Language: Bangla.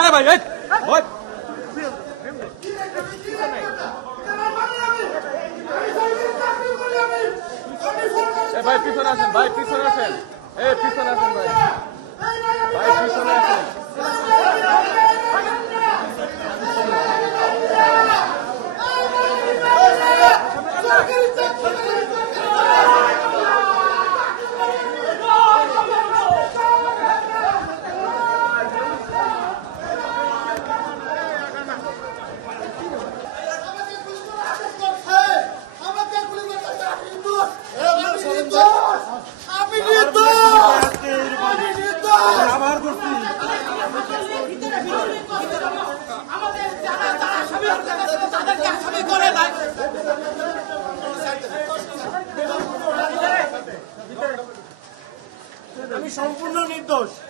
আরে ভাই ওই ভাই পিছনে আসেন, ভাই পিছনে আসেন, পিছনে আসেন ভাই, ভাই পিছনে আসেন। আমি সম্পূর্ণ নির্দোষ।